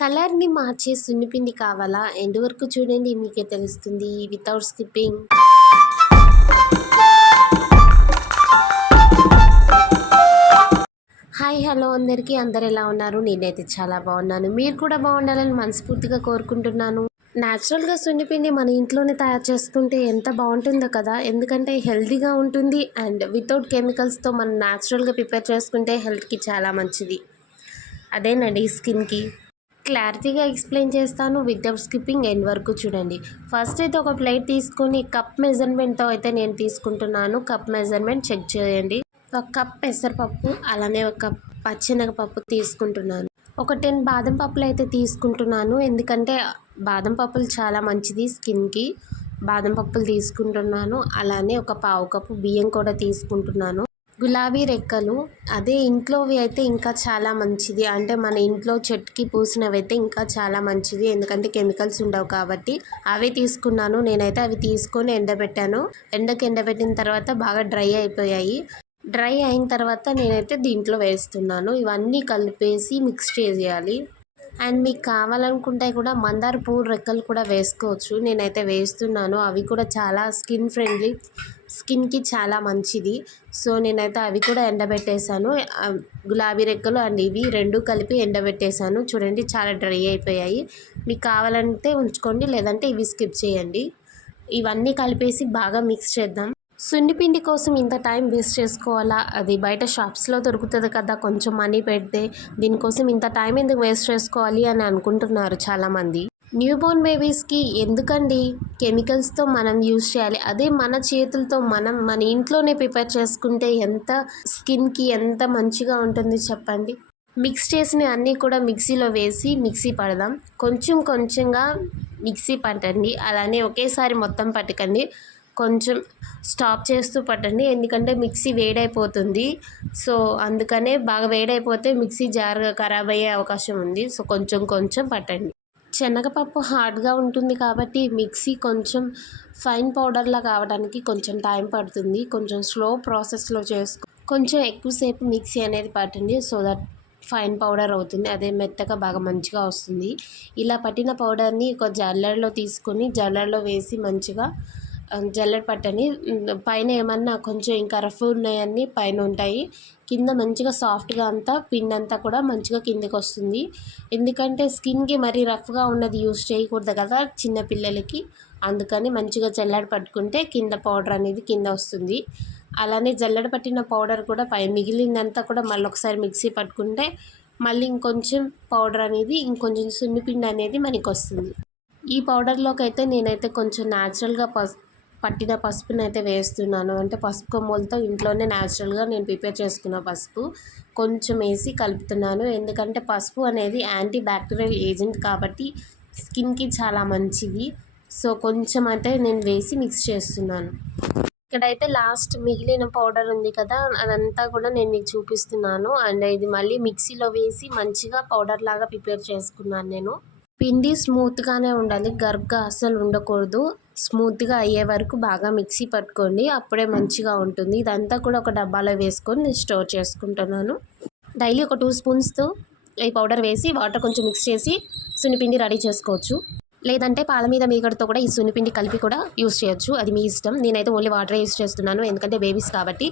కలర్‌ని మార్చే సున్నిపిండి కావాలా? ఎండ్ వరకు చూడండి మీకే తెలుస్తుంది. Without skipping. హాయ్ హలో అందరికీ. అందరు ఎలా ఉన్నారు? నేనైతే చాలా బాగున్నాను. మీరు కూడా బాగుండాలని మనస్ఫూర్తిగా కోరుకుంటున్నాను. న్యాచురల్‌గా సున్నిపిండి మన ఇంట్లోనే తయారు చేసుకుంటే ఎంత బాగుంటుందో కదా! ఎందుకంటే హెల్తీగా ఉంటుంది అండ్ వితౌట్ కెమికల్స్‌తో మనం న్యాచురల్‌గా ప్రిపేర్ చేసుకుంటే హెల్త్‌కి చాలా మంచిది. అదేనండి స్కిన్‌కి. క్లారిటీగా ఎక్స్ప్లెయిన్ చేస్తాను వితౌట్ స్కిప్పింగ్. ఎండ్ వరకు చూడండి. ఫస్ట్ అయితే ఒక ప్లేట్ తీసుకొని కప్ మెజర్మెంట్తో అయితే నేను తీసుకుంటున్నాను. కప్ మెజర్మెంట్ చెక్ చేయండి. ఒక కప్ పెసరపప్పు, అలానే ఒక కప్ పచ్చెనగపప్పు తీసుకుంటున్నాను. ఒక 10 బాదం పప్పులు అయితే తీసుకుంటున్నాను. ఎందుకంటే బాదం పప్పులు చాలా మంచిది స్కిన్కి. బాదం పప్పులు తీసుకుంటున్నాను. అలానే ఒక పావు కప్పు బియ్యం కూడా తీసుకుంటున్నాను. గులాబీ రెక్కలు, అదే ఇంట్లోవి అయితే ఇంకా చాలా మంచిది. అంటే మన ఇంట్లో చెట్టుకి పూసినవి అయితే ఇంకా చాలా మంచిది. ఎందుకంటే కెమికల్స్ ఉండవు కాబట్టి అవే తీసుకున్నాను. నేనైతే అవి తీసుకొని ఎండబెట్టాను. ఎండబెట్టిన తర్వాత బాగా డ్రై అయిపోయాయి. డ్రై అయిన తర్వాత నేనైతే దీంట్లో వేస్తున్నాను. ఇవన్నీ కలిపేసి మిక్స్ చేసేయాలి. అండ్ మీకు కావాలనుకుంటే కూడా మందార పువ్వు రెక్కలు కూడా వేసుకోవచ్చు. నేనైతే వేస్తున్నాను. అవి కూడా చాలా స్కిన్ ఫ్రెండ్లీ, స్కిన్కి చాలా మంచిది. సో నేనైతే అవి కూడా ఎండబెట్టేశాను. గులాబీ రెక్కలు అండ్ ఇవి రెండు కలిపి ఎండబెట్టేశాను. చూడండి చాలా డ్రై అయిపోయాయి. మీకు కావాలంటే ఉంచుకోండి, లేదంటే ఇవి స్కిప్ చేయండి. ఇవన్నీ కలిపేసి బాగా మిక్స్ చేద్దాం. సున్నిపిండి కోసం ఇంత టైం వేస్ట్ చేసుకోవాలా? అది బయట షాప్స్లో దొరుకుతుంది కదా, కొంచెం మనీ పెడితే. దీనికోసం ఇంత టైం ఎందుకు వేస్ట్ చేసుకోవాలి అని అనుకుంటున్నారు చాలామంది. న్యూ బోర్న్ బేబీస్కి ఎందుకండి కెమికల్స్తో మనం యూజ్ చేయాలి? అదే మన చేతులతో మనం మన ఇంట్లోనే ప్రిపేర్ చేసుకుంటే ఎంత స్కిన్కి ఎంత మంచిగా ఉంటుంది చెప్పండి. మిక్స్ చేసిన అన్నీ కూడా మిక్సీలో వేసి మిక్సీ పడదాం. కొంచెం కొంచెంగా మిక్సీ పట్టండి. అలానే ఒకేసారి మొత్తం పట్టకండి. కొంచెం స్టాప్ చేస్తూ పట్టండి. ఎందుకంటే మిక్సీ వేడైపోతుంది. సో అందుకనే బాగా వేడైపోతే మిక్సీ జారుగా ఖరాబ్ అయ్యే అవకాశం ఉంది. సో కొంచెం కొంచెం పట్టండి. శనగపప్పు హార్డ్గా ఉంటుంది కాబట్టి మిక్సీ కొంచెం ఫైన్ పౌడర్లా కావడానికి కొంచెం టైం పడుతుంది. కొంచెం స్లో ప్రాసెస్లో కొంచెం ఎక్కువసేపు మిక్సీ అనేది పట్టండి. సో దట్ ఫైన్ పౌడర్ అవుతుంది. అదే మెత్తగా బాగా మంచిగా వస్తుంది. ఇలా పట్టిన పౌడర్ని ఒక జల్లెడలో తీసుకొని జల్లెడలో వేసి మంచిగా జల్లెడ పట్టండి. పైన ఏమన్నా కొంచెం ఇంకా రఫ్ ఉన్నాయన్నీ పైన ఉంటాయి. కింద మంచిగా సాఫ్ట్గా అంతా పిండి అంతా కూడా మంచిగా కిందకి వస్తుంది. ఎందుకంటే స్కిన్కి మరీ రఫ్గా ఉన్నది యూస్ చేయకూడదు కదా చిన్నపిల్లలకి. అందుకని మంచిగా జల్లెడ పట్టుకుంటే కింద పౌడర్ అనేది కింద వస్తుంది. అలానే జల్లెడ పట్టిన పౌడర్ కూడా మిగిలిందంతా కూడా మళ్ళీ ఒకసారి మిక్సీ పట్టుకుంటే మళ్ళీ ఇంకొంచెం పౌడర్ అనేది ఇంకొంచెం సున్నిపిండి అనేది మనకి వస్తుంది. ఈ పౌడర్లోకి అయితే నేనైతే కొంచెం న్యాచురల్గా పట్టిన పసుపుని అయితే వేస్తున్నాను. అంటే పసుపు కొమ్మలతో ఇంట్లోనే న్యాచురల్గా నేను ప్రిపేర్ చేసుకున్న పసుపు కొంచెం వేసి కలుపుతున్నాను. ఎందుకంటే పసుపు అనేది యాంటీ బ్యాక్టీరియల్ ఏజెంట్ కాబట్టి స్కిన్కి చాలా మంచిది. సో కొంచెం అయితే నేను వేసి మిక్స్ చేస్తున్నాను. ఇక్కడైతే లాస్ట్ మిగిలిన పౌడర్ ఉంది కదా, అదంతా కూడా నేను మీకు చూపిస్తున్నాను. అండ్ ఇది మళ్ళీ మిక్సీలో వేసి మంచిగా పౌడర్ లాగా ప్రిపేర్ చేసుకున్నాను నేను. పిండి స్మూత్గానే ఉండాలి, గరుగ్గా అస్సలు ఉండకూడదు. స్మూత్గా అయ్యే వరకు బాగా మిక్సీ పట్టుకోండి, అప్పుడే మంచిగా ఉంటుంది. ఇదంతా కూడా ఒక డబ్బాలో వేసుకొని నేను స్టోర్ చేసుకుంటున్నాను. డైలీ ఒక 2 స్పూన్స్తో ఈ పౌడర్ వేసి వాటర్ కొంచెం మిక్స్ చేసి సున్నిపిండి రెడీ చేసుకోవచ్చు. లేదంటే పాల మీద మీగడతో కూడా ఈ సున్నిపిండి కలిపి కూడా యూస్ చేయొచ్చు. అది మీ ఇష్టం. నేనైతే ఓన్లీ వాటరే యూస్ చేస్తున్నాను, ఎందుకంటే బేబీస్ కాబట్టి